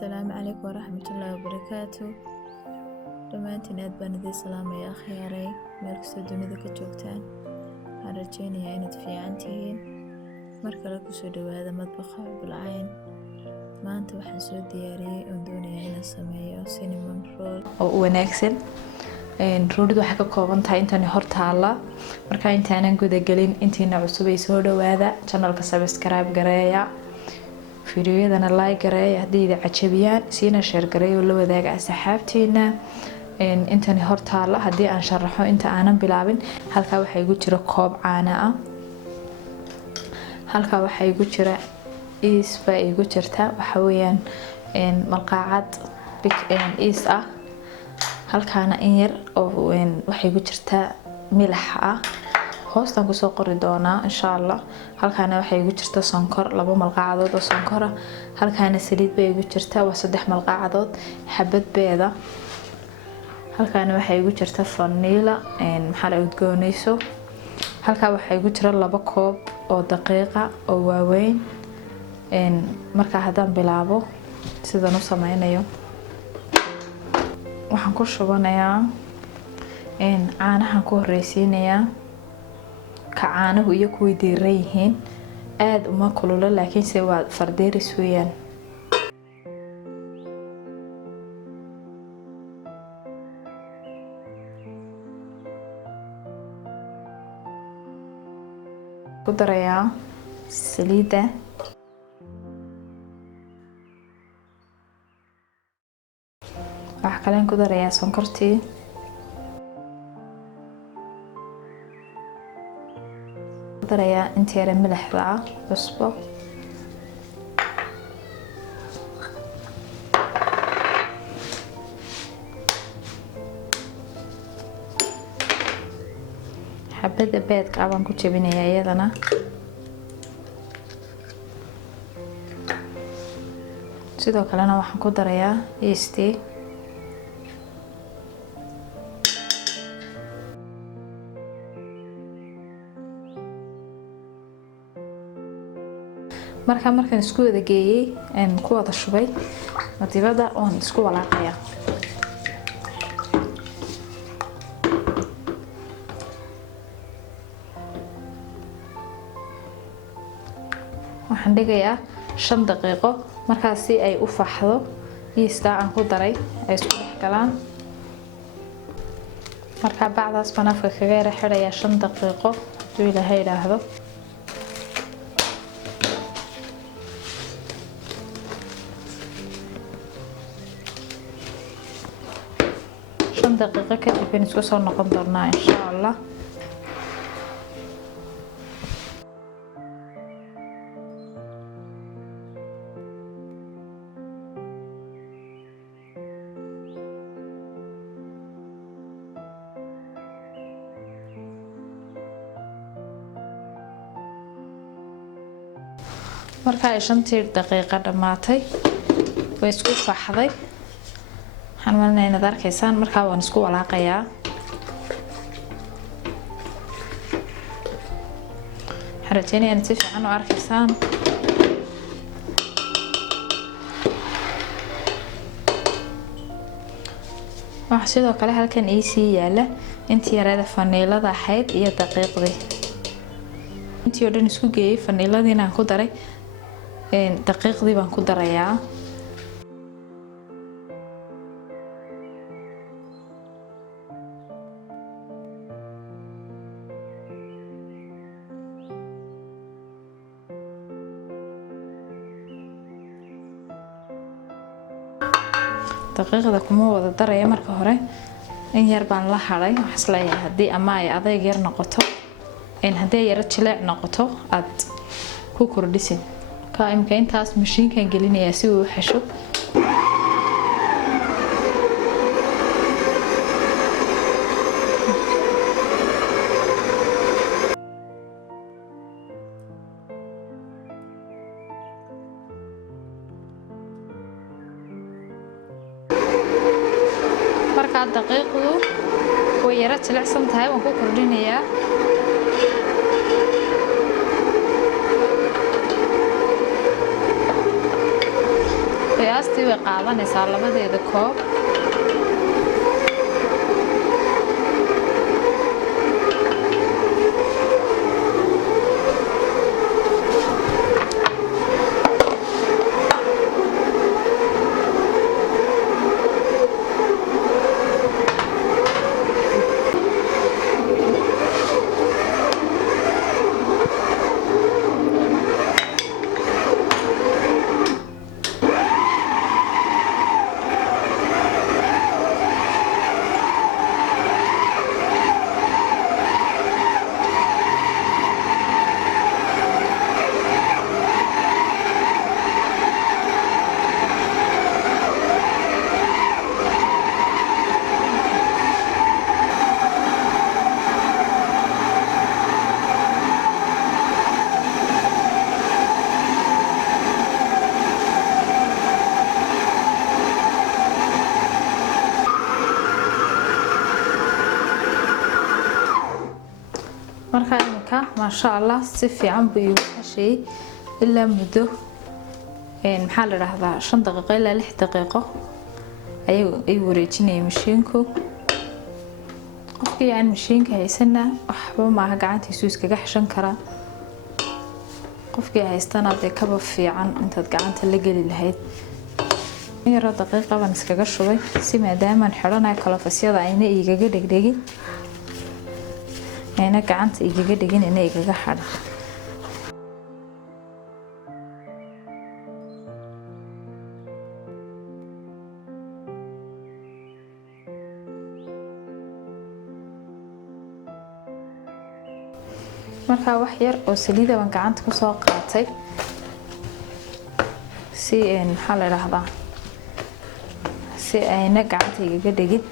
السلام عليكم ورحمة الله وبركاته. dhamaantiin aad baan idin salaamayaa akhyaaray meel kasta dunida ka joogtaan. Waxaan rajeynayaa inaad fiican tihiin. Mar kale ku soo dhawaada madbaxa Bilcayn. Maanta waxaan soo diyaariyay oo doonayaa inaan sameeyo cinnamon roll oo wanaagsan. rooladu waxay ka kooban tahay intaan hor taala. Marka intaanan guda galin intiina cusub ay soo dhawaada channelka subscribe gareeya. فيديوهنا لايك gareey hadii idin cajabiyaan siina share gareey oo la wadaaga asxaabteena intani hortaala hadii aan sharaxo inta aanan bilaabin halka waxa igu jira koob caana ah halka waxa igu jira isba igu jirta waxa weeyaan malqacad big is ah halkaana in yar oo waxa igu jirta milix ah hoostan ku soo qori doona insha Allah halkaana waxa igu jirta sonkor laba malqacadood oo sonkor ah halkaana saliid bay igu jirta waa 3 malqacadood xabad beeda halkaana waxa igu jirta vanilla maxaa la udgoonayso halka waxa igu jira 2 koob oo daqiiqa oo waaweyn marka hadaan bilaabo sidaan u sameynayo waxaan ku shubanayaa caanahan ku horeysiinayaa كعانه iyo kuwii diirayeen aad uma kulula laakiin se waa fardeeris weeyaan ku darayaa saliida waxa kale ku darayaa sonkortii daraya inteera milixda ah cusbo xabada beedka aan ku jabinayaa iyadana sidoo kalena waxaan ku darayaa yeast markaan isku wada geeyay ku wada shubay madibada oo isku walaaqaya waxaan dhigayaa 5 daqiiqo markaas si ay u faxdo yeasta aan ku daray ay isku galaan marka bacdaas banafka kaga xiraya 5 daqiiqo oo ilaahay raahdo دقيقة كده بنسكو سو نقون دورنا إن شاء الله marka ay 5 daqiiqo dhamaatay way isku faxday waxaan malnahay inaad arkaysaan markaa waan isku walaaqayaa xarajeynaya inaad si fiican u arkaysaan waxa sidoo kale halkan ii sii yaala intii yarada vanillada ahayd iyo daqiiqdii intii oo dhan isku geeyay vanilladii aan ku daray daqiiqdii baan ku darayaa daqiiqda kuma wada daraya marka hore in yar baan la haray wax isleeyahay hadii ama ay adeeg yar noqoto hadii yar jileec noqoto aad ku kordhisin ka imka intaas mashiinkan gelinaya si uu xasho marka daqiiqdu way yara jilicsan tahay waan ku kordhinayaa qiyaastii way qaadanaysaa labadeeda koob. marka imika ma sha Allah si fiican buu xashay ilaa muddo maxaa la raahdaa 5 daqiiqo ilaa 6 daqiiqo ay wareejinayeen mashiinku. qofkii aan mashiinka haysana waxba ma aha gacantiisu iskaga xashan kara. qofkii haystana dee kaba fiican intaad gacanta la geli lahayd. yara daqiiqo baan iskaga shubay si maadaama aan xiranayo kalafasyada ayna igaga dhegdhegin. ayna gacanta igaga dhigin inay igaga xadho. marka wax yar oo saliid aan gacanta ku soo qaatay si maxaa la raahdaa si ayna gacanta igaga dhigin.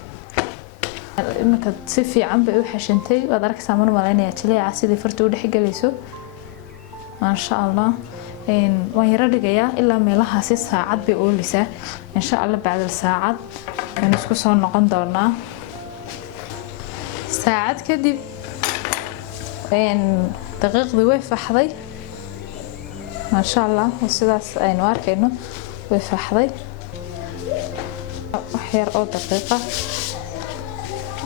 imika si fiican bay u xashantay waad arkaysaa mar malaynaya jileeca sidii farta u dhex galayso ma sha Allah. waan yara dhigayaa ilaa meelahaasi saacad bay oolisaa insha Allah. bacda saacad aan isku soo noqon doonaa. saacad kadib daqiiqdii way faxday ma sha Allah. sidaas aynu arkayno way faxday wax yar oo daqiiqa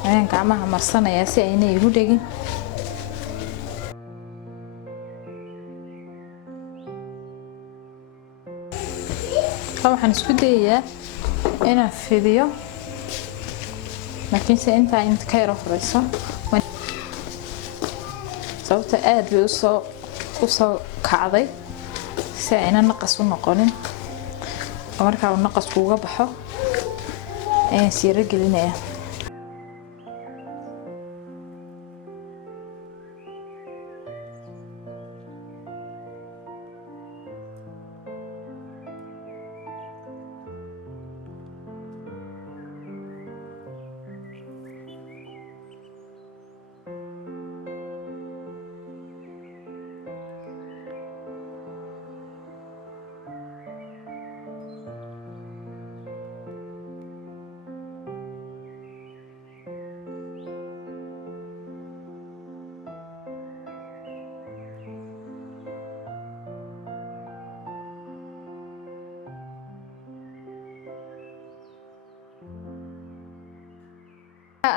ayaan gacmaha marsanayaa si ayna igu dhegin. waxaan isku dayayaa inaan fidiyo laakiin se inta ka yara horeyso sababta aad bay u soo kacday si ayna naqas u noqonin. marka uu naqasku uga baxo ayaan siira gelinayaa.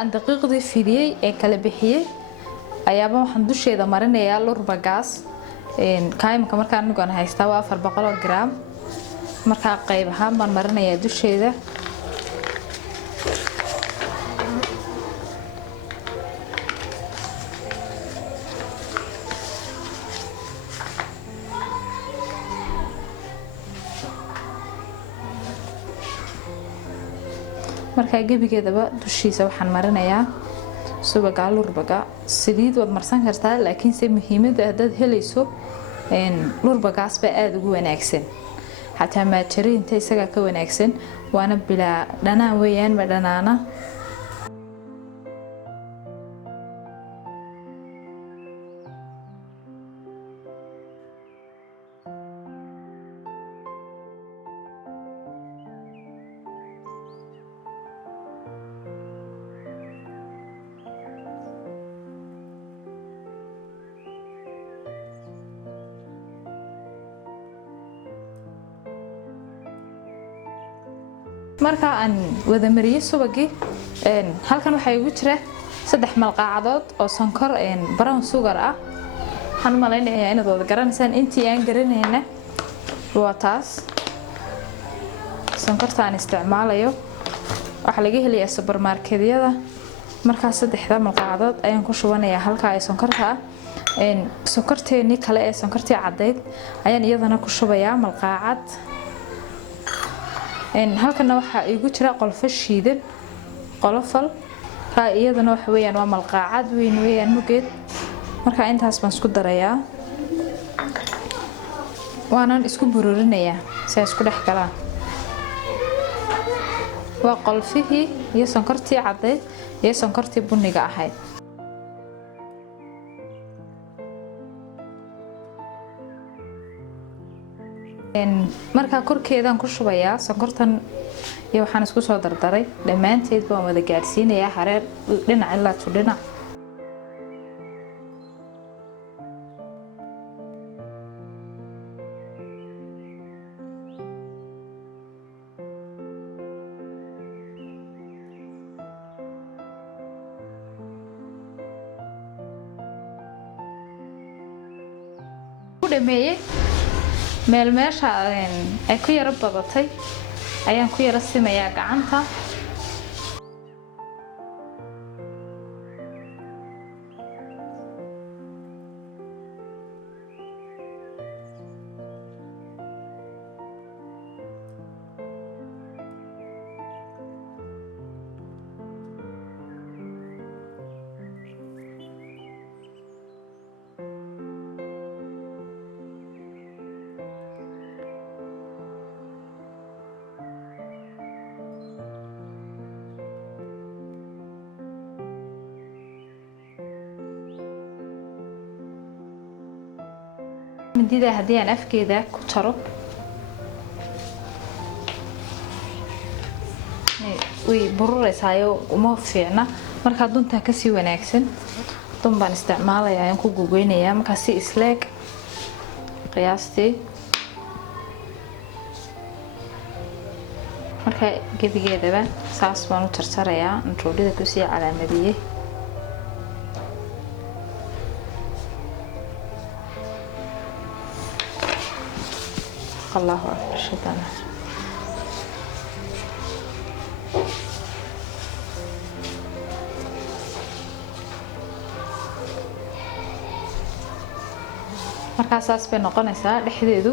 aan daqiiqdii fidiyay ee kala bixiyay ayaaba waxaan dusheeda marinayaa lurba gaas. kaymka markaan anigu haystaa waa 400 gram. marka qayb ahaan baan marinayaa dusheeda. marka gebigeedaba dushiisa waxaan marinayaa subaga lurbaga. saliid wad marsan kartaa laakiin se muhiimada hadad helayso lurbagaas ba aad ugu wanaagsan. xataa maajariinta isaga ka wanaagsan waana bilaa dhanaan weeyaan ma dhanaana. marka aan wada mariyay subagii halkan waxa igu jira 3 malqaacadood oo sonkor brown sugar ah waxaan maleynayaa inaad wada garanaysaan intii aan garanayna waa taas sonkorta aan isticmaalayo waxa laga helayaa supermarketyada marka 3 malqaacadood ayaan ku shubanayaa halka ay sonkorta sonkorteeni kale ee sonkortii cadeyd ayaan iyadana ku shubayaa malqaacad halkan waxa igu jira qolfo shiidan qolofal ka iyadana waxa weeyaan waa malqaacad weyn weeyaan mugeed marka intaas baan isku darayaa waanan isku bururinayaa si ay isku dhex galaan waa qolfihii iyo sonkortii cadeyd iyo sonkortii buniga ahayd marka korkeedan ku shubayaa sonkortan iyo waxaan isku soo dardaray dhamaanteed baan wada gaarsiinayaa hareer dhinac ilaa dhinac ku dhameeyay meel meesha ay ku yara badatay ayaan ku yara simayaa gacanta mindida haddii aan afkeeda ku jaro way bururaysaa uma fiicna marka dunta ka sii wanaagsan dun baan isticmaalayaa aan ku gogeynayaa marka si isleeg qiyaastii marka gebigeedaba saas baan u jarjarayaa roodhida ku sii calaamadiyay الله أكبر شيطان markaasaas bay noqonaysaa dhexdeedu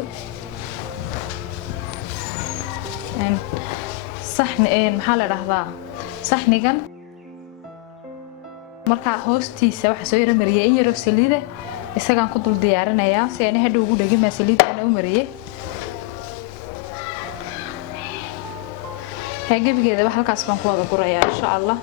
saxni maxaa la dhahdaa saxnigan marka hoostiisa waxa soo yara mariyay in yaro saliida isagaan ku dul diyaarinayaa si aan hadhow ugu dhagin saliida aan u mariyay gebigeedaba halkaas baan ku wada gurayaa insha Allah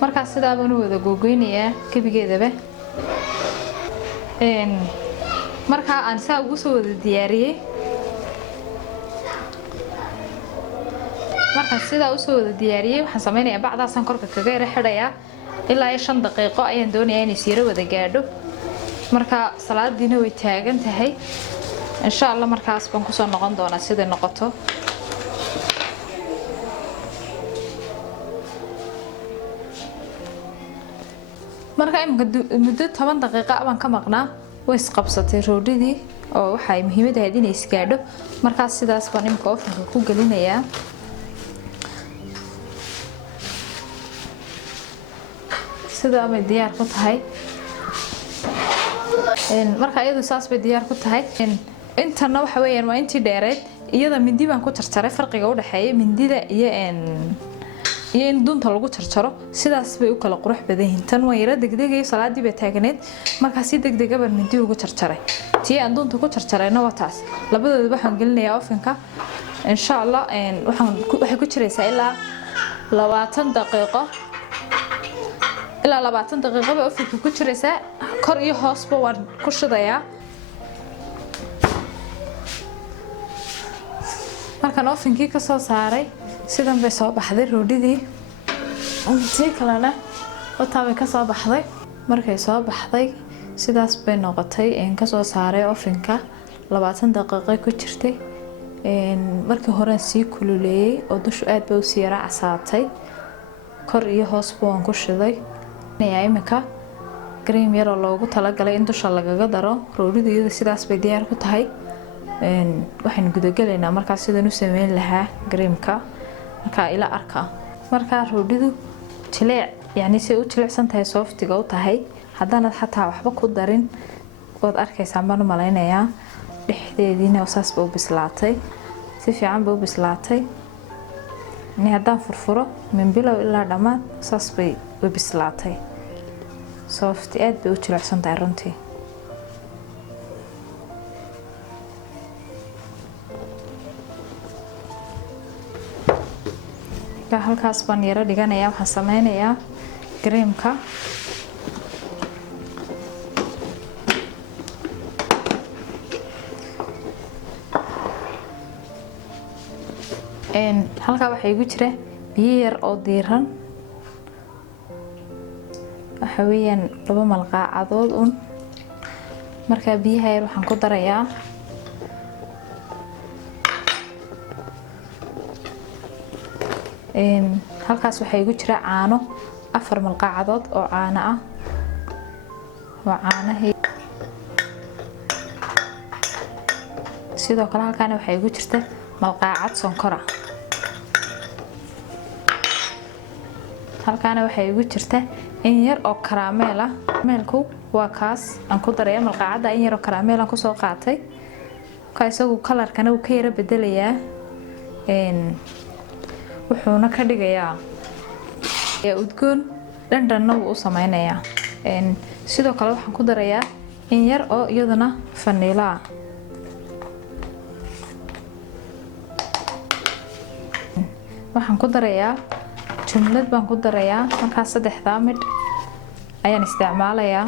marka sidaa baan wada googeynayaa gebigeedaba marka aan saa ugu soo wada diyaariyay marka sidaa u soo wada diyaariyay waxaan sameynayaa bacdaasan korka kaga yara xidhayaa ilaa 5 daqiiqo ayaan doonayaa inay siiro wada gaadho marka salaadiina way taagan tahay insha Allah markaas baan ku soo noqon doonaa sida noqoto marka imka muddo 10 daqiiqo baan ka maqnaa way isqabsatay roodhidii oo waxay muhiimad ahayd inay isgaadho markaas sidaas baan imka ofanka ku gelinayaa sida ay diyaar ku tahay marka iyadu saas bay diyaar ku tahay intana waxa weeyaan waa intii dheereed iyada mindi baan ku jarjaray farqiga u dhaxeeya mindida iyo in dunta lagu jarjaro sidaas bay u kala qurux badan yihiin tan waa yara degdegay salaadii bay taagneed marka si degdeg ah baan mindi ugu jarjaray tii aan dunta ku jarjarayna waa taas labadooda waxaan gelinayaa ofanka insha Allah waxay ku jiraysaa ilaa 20 daqiiqo ilaa 20 daqiiqo bay ovenka ku jiraysaa kor iyo hoosba waan ku shidayaa markaan ovenkii ka soo saaray sidan bay soo baxday roodhidii intii kalena wataa bay ka soo baxday markay soo baxday sidaas bay noqotay in ka soo saaray ovenka 20 daqiiqo ku jirtay markii hore sii kululeeyay oo dushu aad bay u sii yara casaatay kor iyo hoosba waan ku shiday imika cream yar oo loogu talagalay in dusha lagaga daro roodhidu iyada sidaas bay diyaar ku tahay waxaan gudagalaynaa markaa sidaan u sameyn lahaa creamka markaa ila arka markaa roodhidu jileec yani si u jilecsan tahay softiga u tahay haddaanad xataa waxba ku darin waad arkaysaa baan u malaynayaa dhexdeediina saas bay u bislaatay si fiican bay u bislaatay yani haddaan furfuro min bilow ilaa dhammaad saas bay u bislaatay soft aad bay u jilecsan tahay runtii halkaas baan yara dhiganayaa waxaan sameynayaa creamka halkaa waxaa igu jira biyo yar oo diiran waxa weeyaan 2 malqaacadood markaa biyaha yar waxaan ku darayaa halkaas waxaa igu jira caano 4 malqaacadood oo caano ah waa caanahii sidoo kale halkaana waxaa igu jirta malqaacad sonkor ah halkaana waxaa igu jirta in yar oo karameel ah karameelku waa kaas aan ku daraya malqaacada in yar oo karameel aan ku soo qaatay ka isagu kalarkana uu ka yara bedelayaa wuxuuna ka dhigayaa udgoon dhandhanna wuu u sameynayaa sidoo kale waxaan ku darayaa in yar oo iyaduna vanilla ah waxaan ku darayaa jumlad baan ku darayaa markaas 3 mid ayaan isticmaalayaa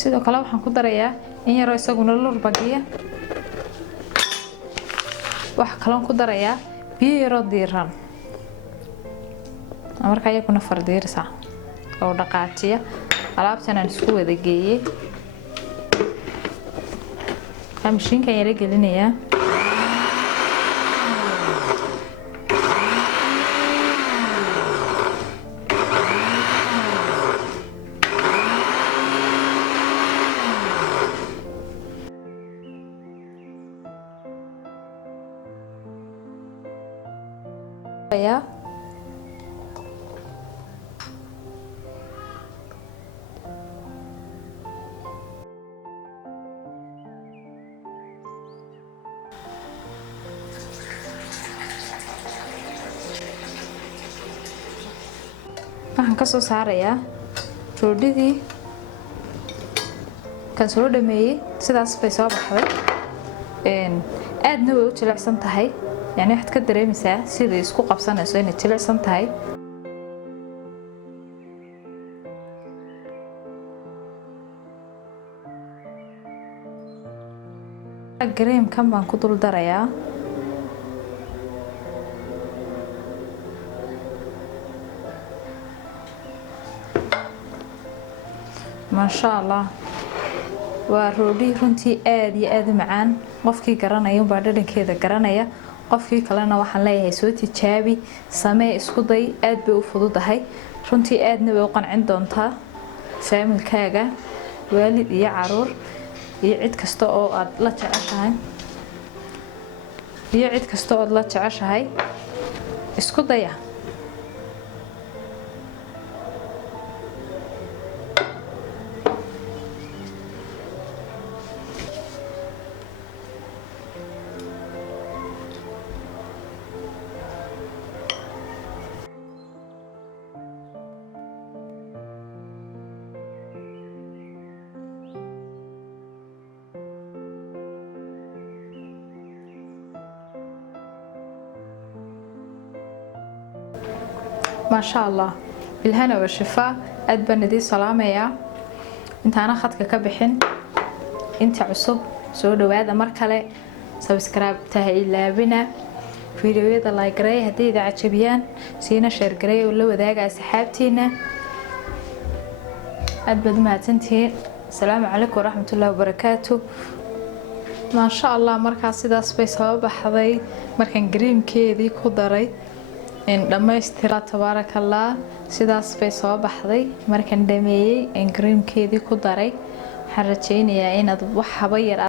sidoo kale waxaan ku darayaa in yar oo isaguna lur bagiya wax kale ku darayaa biyo yar oo diiran markaa iyaguna fardiirsa oo dhaqaajiya alaabtan aan isku wada geeyay mashiinkan yara gelinayaa waxaan ka soo saarayaa roodhidii kan soo dhameeyay sidaas bay soo baxday aadna way u jilicsan tahay yani waxaad ka dareemaysaa sida isku qabsanayso inay jilicsan tahay creamkan baan ku dul darayaa maasha Allah waa roodhi runtii aad iyo aad u macaan qofkii garanaya baa dhadhankeeda garanaya qofkii kalena waxaan leeyahay soo tijaabi samee isku day aad bay u fududahay runtii aadna way u qancin doontaa familkaaga waalid iyo caruur iyo cid kasta oo aad la jeceshahay isku daya ما شاء الله بالهنا والشفاء أدبن دي سلامة يا انت أنا خدك كبحين انت عصب سودو هذا مركلة سبسكرايب تهي لابنا فيديو هذا لايك راي هدي إذا عجبيان سينا شير راي ولا وذاك سحابتينا أدبن ما تنتهي السلام عليكم ورحمة الله وبركاته ما شاء الله مركز سيداس bay soo baxday markan greenkeedii ku daray in dhameystira tabaaraka Allah sidaas bay soo baxday markan dhameeyay in greenkeedii ku daray waxaan rajaynayaa inaad wax haba yar